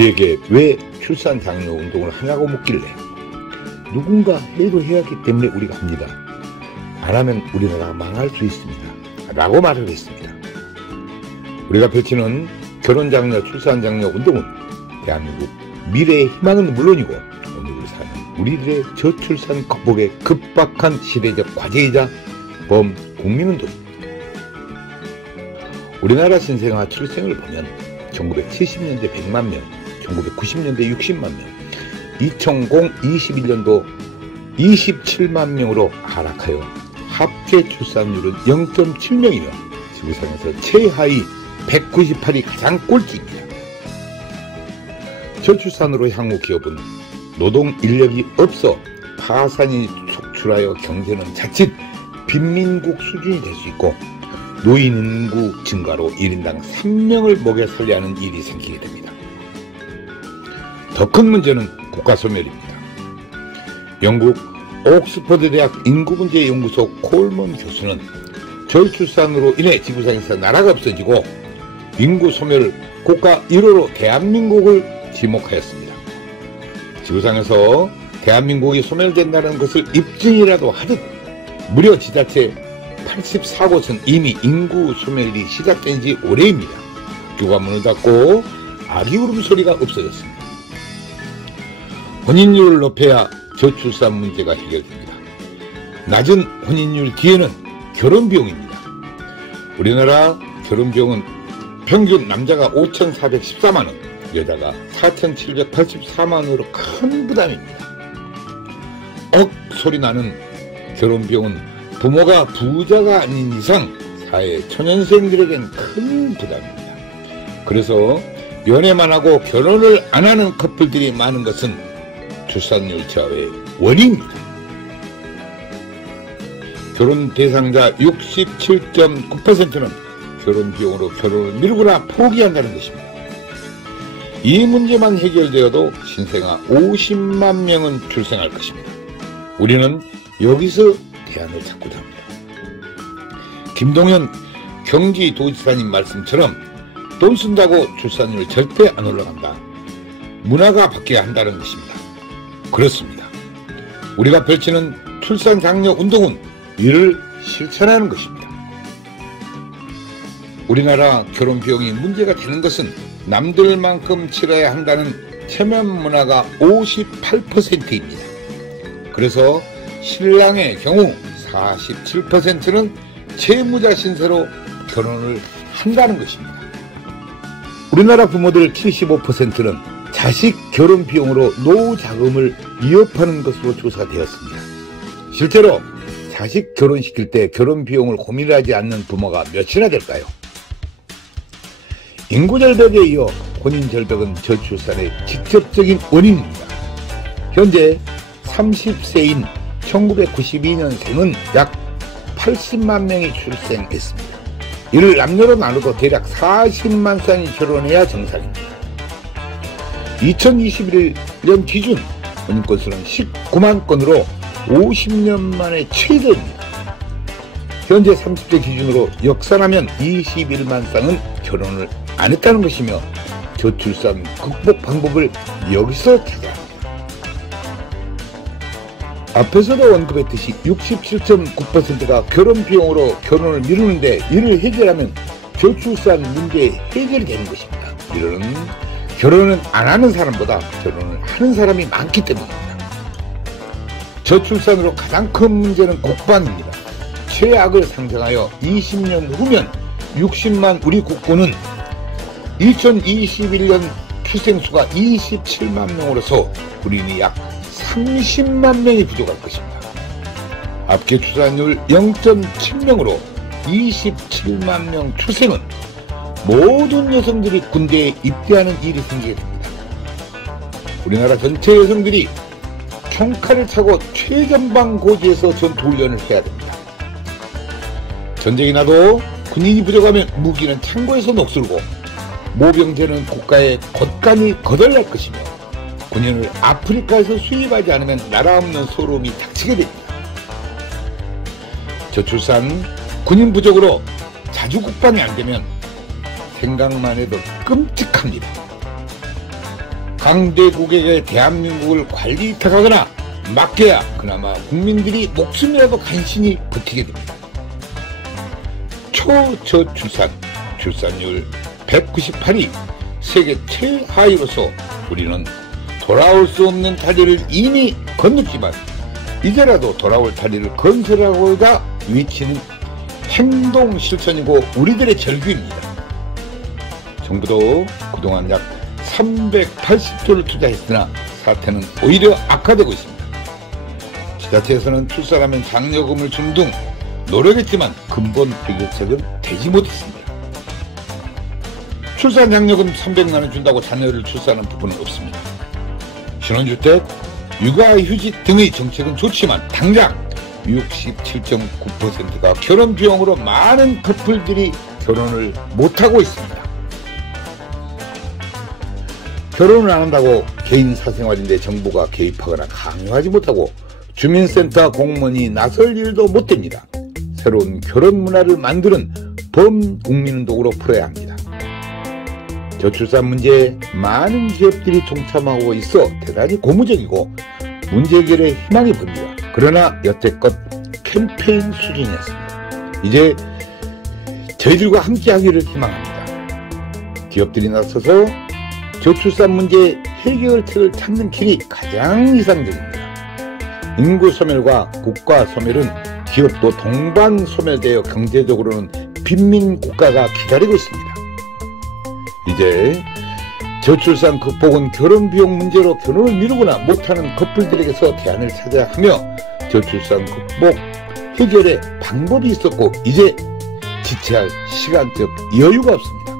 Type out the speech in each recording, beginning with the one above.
우리에게 왜 출산 장려 운동을 하냐고 묻길래 누군가 해도 해야 하기 때문에 우리가 합니다. 안 하면 우리나라가 망할 수 있습니다. 라고 말을 했습니다. 우리가 펼치는 결혼장려, 출산장려 운동은 대한민국 미래의 희망은 물론이고 오늘을 사는 우리들의 저출산 극복에 급박한 시대적 과제이자 범국민운동입니다. 우리나라 신생아 출생을 보면 1970년대 100만 명, 1990년대 60만 명, 2021년도 27만 명으로 하락하여 합계 출산율은 0.7명이며 지구상에서 최하위 198이 가장 꼴찌입니다. 저출산으로 향후 기업은 노동 인력이 없어 파산이 속출하여 경제는 자칫 빈민국 수준이 될 수 있고 노인 인구 증가로 1인당 3명을 먹여 살려야 하는 일이 생기게 됩니다. 더 큰 문제는 국가소멸입니다. 영국 옥스퍼드 대학 인구문제연구소 콜먼 교수는 저출산으로 인해 지구상에서 나라가 없어지고 인구소멸 국가 1호로 대한민국을 지목하였습니다. 지구상에서 대한민국이 소멸된다는 것을 입증이라도 하듯 무려 지자체 84곳은 이미 인구 소멸이 시작된 지 오래입니다. 학교가 문을 닫고 아기 울음소리가 없어졌습니다. 혼인율을 높여야 저출산 문제가 해결됩니다. 낮은 혼인율 뒤에는 결혼비용입니다. 우리나라 결혼비용은 평균 남자가 5,414만원, 여자가 4,784만원으로 큰 부담입니다. 소리 나는 결혼비용은 부모가 부자가 아닌 이상 사회 초년생들에겐 큰 부담입니다. 그래서 연애만 하고 결혼을 안 하는 커플들이 많은 것은 출산율 저하의 원인입니다. 결혼 대상자 67.9%는 결혼 비용으로 결혼을 미루거나 포기한다는 것입니다. 이 문제만 해결되어도 신생아 50만 명은 출생할 것입니다. 우리는 여기서 대안을 찾고자 합니다. 김동연 경기도지사님 말씀처럼 돈 쓴다고 출산율 절대 안 올라간다. 문화가 바뀌어야 한다는 것입니다. 그렇습니다. 우리가 펼치는 출산장려 운동은 이를 실천하는 것입니다. 우리나라 결혼 비용이 문제가 되는 것은 남들만큼 치러야 한다는 체면 문화가 58%입니다. 그래서 신랑의 경우 47%는 채무자 신세로 결혼을 한다는 것입니다. 우리나라 부모들 75%는 자식 결혼 비용으로 노후 자금을 위협하는 것으로 조사되었습니다. 실제로 자식 결혼시킬 때 결혼 비용을 고민하지 않는 부모가 몇이나 될까요? 인구절벽에 이어 혼인절벽은 저출산의 직접적인 원인입니다. 현재 30세인 1992년생은 약 80만 명이 출생했습니다. 이를 남녀로 나누고 대략 40만 쌍이 결혼해야 정상입니다. 2021년 기준 혼인 건수는 19만 건으로 50년 만에 최대입니다. 현재 30대 기준으로 역산하면 21만 쌍은 결혼을 안 했다는 것이며 저출산 극복 방법을 여기서 찾아야 합니다. 앞에서도 언급했듯이 67.9%가 결혼 비용으로 결혼을 미루는데 이를 해결하면 저출산 문제 해결이 되는 것입니다. 이는 결혼은 안 하는 사람보다 결혼을 하는 사람이 많기 때문입니다. 저출산으로 가장 큰 문제는 국방입니다. 최악을 상정하여 20년 후면 60만 우리 국군은 2021년 출생수가 27만 명으로서 우리는 약 30만 명이 부족할 것입니다. 합계 출산율 0.7명으로 27만 명 출생은 모든 여성들이 군대에 입대하는 일이 생기게 됩니다. 우리나라 전체 여성들이 총칼을 차고 최전방 고지에서 전투훈련을 해야 됩니다. 전쟁이 나도 군인이 부족하면 무기는 창고에서 녹슬고 모병제는 국가에 곶감이 거덜날 것이며 군인을 아프리카에서 수입하지 않으면 나라 없는 서러움이 닥치게 됩니다. 저출산, 군인 부족으로 자주 국방이 안 되면 생각만 해도 끔찍합니다. 강대국에게 대한민국을 관리 위탁하거나 맡겨야 그나마 국민들이 목숨이라도 간신히 버티게 됩니다. 초저출산, 출산율 198위, 세계 최하위로서 우리는 돌아올 수 없는 다리를 이미 건넜지만 이제라도 돌아올 다리를 건설하고자 외치는 행동 실천이고 우리들의 절규입니다. 정부도 그동안 약 380조를 투자했으나 사태는 오히려 악화되고 있습니다. 지자체에서는 출산하면 장려금을 준 등 노력했지만 근본 해결책은 되지 못했습니다. 출산 장려금 300만 원 준다고 자녀를 출산하는 부분은 없습니다. 신혼주택, 육아휴직 등의 정책은 좋지만 당장 67.9%가 결혼 비용으로 많은 커플들이 결혼을 못하고 있습니다. 결혼을 안 한다고 개인 사생활인데 정부가 개입하거나 강요하지 못하고 주민센터 공무원이 나설 일도 못 됩니다. 새로운 결혼 문화를 만드는 범국민운동으로 풀어야 합니다. 저출산 문제에 많은 기업들이 동참하고 있어 대단히 고무적이고 문제 해결에 희망이 보입니다. 그러나 여태껏 캠페인 수준이었습니다. 이제 저희들과 함께 하기를 희망합니다. 기업들이 나서서 저출산 문제 해결책을 찾는 길이 가장 이상적입니다. 인구 소멸과 국가 소멸은 기업도 동반 소멸되어 경제적으로는 빈민 국가가 기다리고 있습니다. 이제 저출산 극복은 결혼 비용 문제로 결혼을 미루거나 못하는 커플들에게서 대안을 찾아야 하며 저출산 극복 해결의 방법이 있었고 이제 지체할 시간적 여유가 없습니다.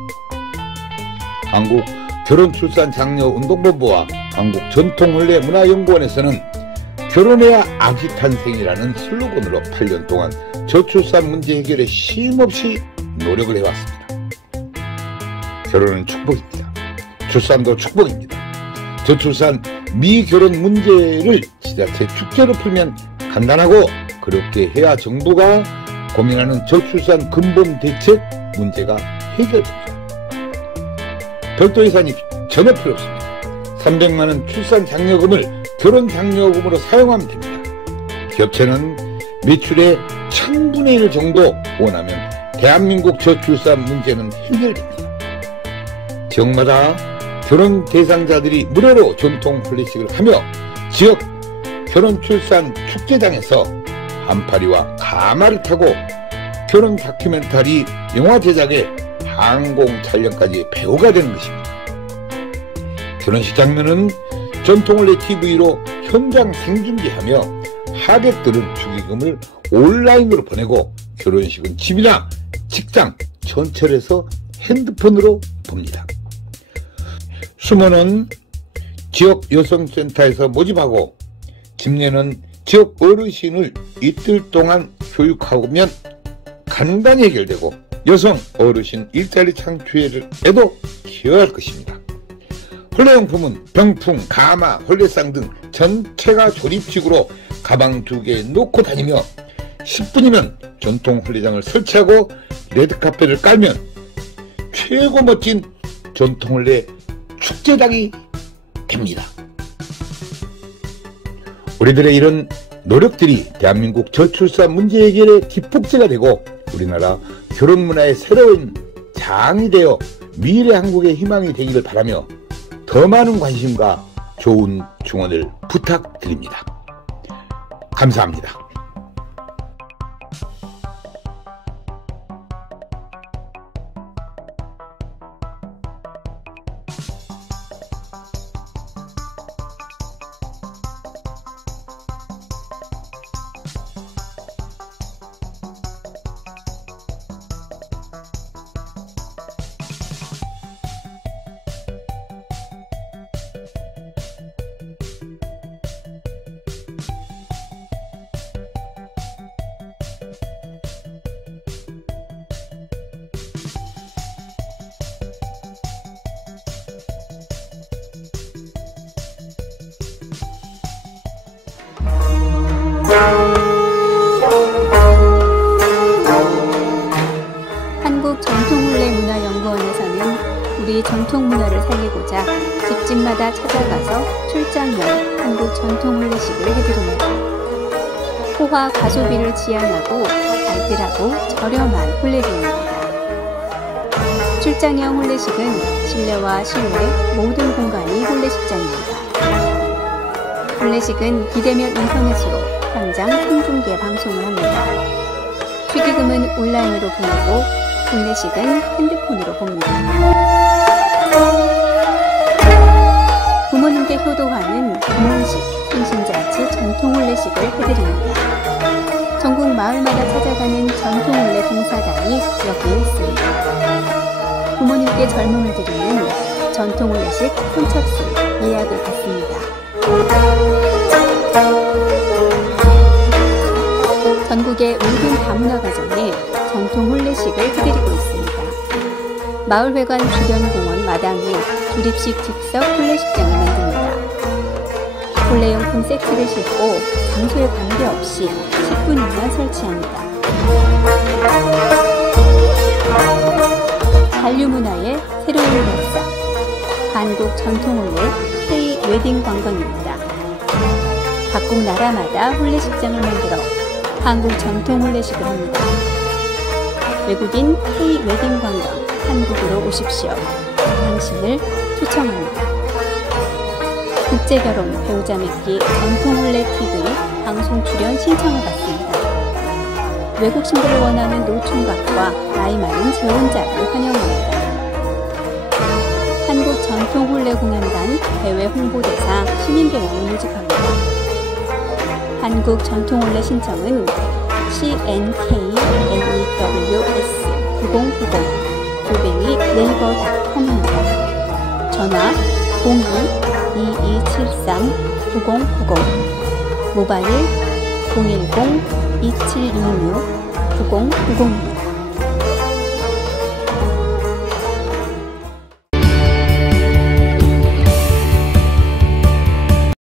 한국 결혼출산장려운동본부와 한국전통혼례문화연구원에서는 결혼해야 아기 탄생이라는 슬로건으로 8년 동안 저출산 문제 해결에 쉼없이 노력을 해왔습니다. 결혼은 축복입니다. 출산도 축복입니다. 저출산 미결혼 문제를 지자체 축제로 풀면 간단하고 그렇게 해야 정부가 고민하는 저출산 근본 대책 문제가 해결됩니다. 별도 예산이 전혀 필요 없습니다. 300만원 출산 장려금을 결혼 장려금으로 사용하면 됩니다. 기업체는 매출의 1000분의 1 정도 원하면 대한민국 저출산 문제는 해결됩니다. 지역마다 결혼 대상자들이 무료로 전통 혼례식을 하며 지역 결혼 출산 축제장에서 한파리와 가마를 타고 결혼 다큐멘터리 영화 제작에 항공 촬영까지 배우가 되는 것입니다. 결혼식 장면은 전통혼례 TV로 현장 생중계하며 하객들은 축의금을 온라인으로 보내고 결혼식은 집이나 직장, 전철에서 핸드폰으로 봅니다. 수모는 지역 여성센터에서 모집하고 집례는 지역 어르신을 이틀 동안 교육하면 간단히 해결되고 여성 어르신 일자리 창출에도 기여할 것입니다. 혼례용품은 병풍, 가마, 혼례상 등 전체가 조립식으로 가방 2개 놓고 다니며 10분이면 전통 혼례장을 설치하고 레드카펫을 깔면 최고 멋진 전통 혼례 축제장이 됩니다. 우리들의 이런 노력들이 대한민국 저출산 문제 해결의 기폭제가 되고 우리나라 결혼 문화의 새로운 장이 되어 미래 한국의 희망이 되기를 바라며 더 많은 관심과 좋은 중원을 부탁드립니다. 감사합니다. 한국전통혼례문화연구원에서는 우리 전통문화를 살리고자 직접 집마다 찾아가서 출장용 한국 전통 혼례식을 해드립니다. 호화 가소비를 지향하고 알뜰하고 저렴한 혼례비입니다. 출장형 혼례식은 실내와 실외 모든 공간이 혼례식장입니다. 혼례식은 비대면 인터넷으로 현장 생중계 방송을 합니다. 축의금은 온라인으로 보내고 혼례식은 핸드폰으로 봅니다. 부모님께 효도하는 부모식, 생신잔치 전통 혼례식을 해드립니다. 전국 마을마다 찾아가는 전통 혼례 봉사단이 여기에 있습니다. 부모님께 젊음을 드리는 전통 혼례식 선착순 예약을 받습니다. 전국의 모든 다문화 가정에 전통 혼례식을 해드리고 있습니다. 마을회관 주변 공원 마당에 조립식 즉석 혼례식장을 만듭니다. 혼례용품 세트를 싣고 장소에 관계없이 10분이면 설치합니다. 한류문화의 새로운 역사, 한국 전통혼례 K-웨딩 관광입니다. 각국 나라마다 혼례식장을 만들어 한국 전통 혼례식을 합니다. 외국인 K-웨딩 관광 한국으로 오십시오. 당신을 초청합니다. 국제결혼 배우자 맺기 전통혼례 TV 방송 출연 신청을 받습니다. 외국 신부를 원하는 노총각과 나이 많은 재혼자를 환영합니다. 한국 전통혼례 공연단 해외 홍보대사 시민배우를 모집합니다. 한국 전통혼례 신청은 CNKNEWS9090 네이버.com입니다. 전화 02-2273-9090 모바일 010-2766-9090입니다.